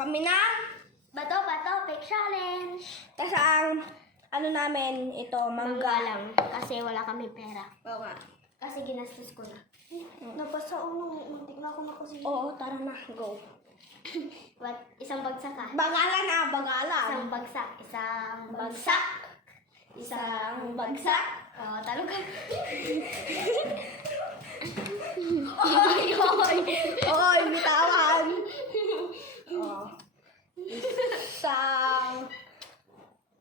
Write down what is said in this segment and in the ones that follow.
kami ng Bato, fake challenge. kasi ang ano namin ito, Mangga mangga. lang. Kasi wala kami pera. Oo nga. Kasi ginastos ko na. Nabasa muntik na ako makasin. Oo, tara na, go. What? Isang bagsak ka. Bagalan na, bagalan. Isang bagsak. Isang bagsak. Isang bagsak. Oo, talo ka. Oy, bitawan. Oh.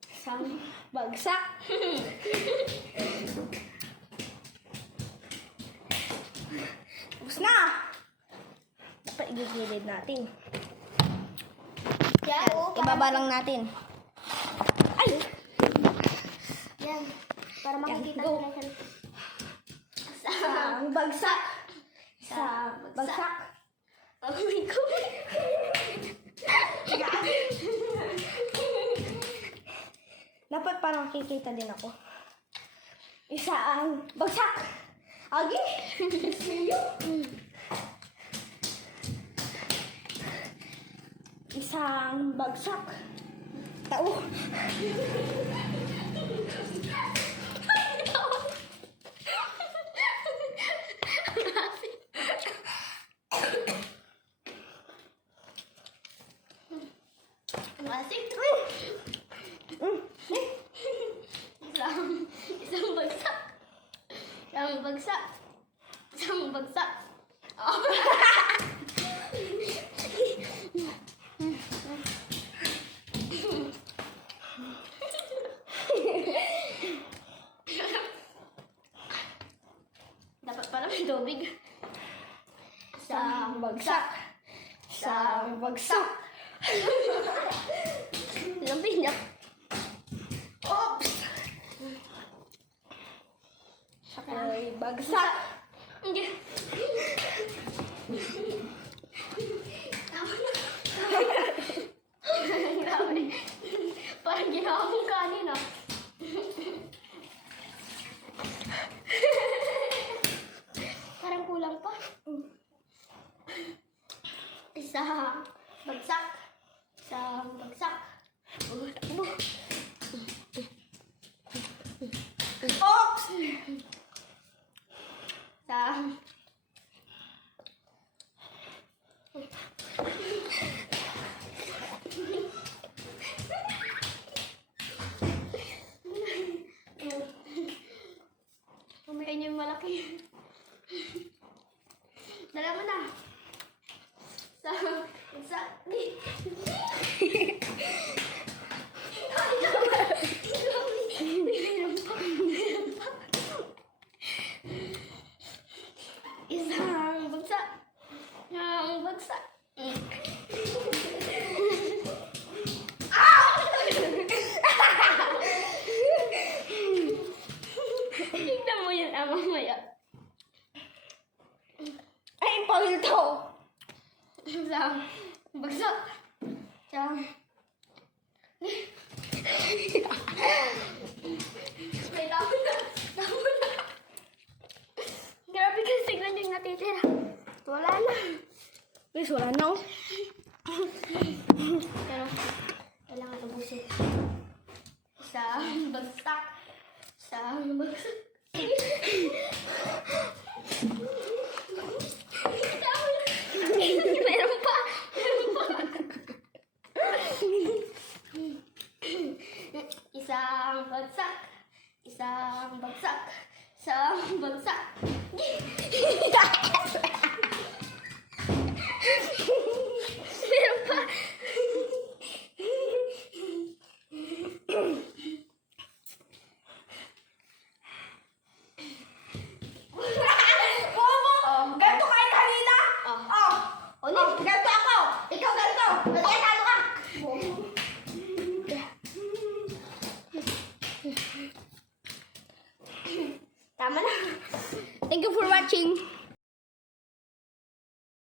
Isang bagsak. Tapos na. Dapat igigilid natin. Yan, Ibaba lang natin. Ay! Yan. Para makikita go. nila siya. Isang bagsak. Isang bagsak. Oh my God. Dapat parang kikita din ako. Isang bagsak. Agi! Isang bagsak. Tao. Masik. Isang bagsak. Isang bagsak. Isang bagsak. Oh. Dapat pala may tubig. Isang bagsak. Isang bagsak. Ilang pinyak. Oops! Ay, bagsak. Hindi. Tama na. Grabe. Parang ginawa mong kanin ah. Parang kulang pa. Isang bagsak. Isang bagsak. Takbo. Oops! Isang Kumain niyo yung malaki. Dala mo na. Sa Isang bagsak. Isang bagsak. Tignan mo yun, mamaya. Ay, pawil to. Isang bagsak. Isang... May tao na. Tao na. Grabe kasi tignan yung natitira. Wala na. Please, wala na. Pero, kailangan ubusin. Isang bagsak. Isang bagsak. Meron pa. Isang bagsak. Isang bagsak. Isang bagsak. Meron pa. Ganto kayo kanina? Oh. Oh, ganto ako. Ikaw ganto. Kaya talo ka. Tama na. Thank you for watching.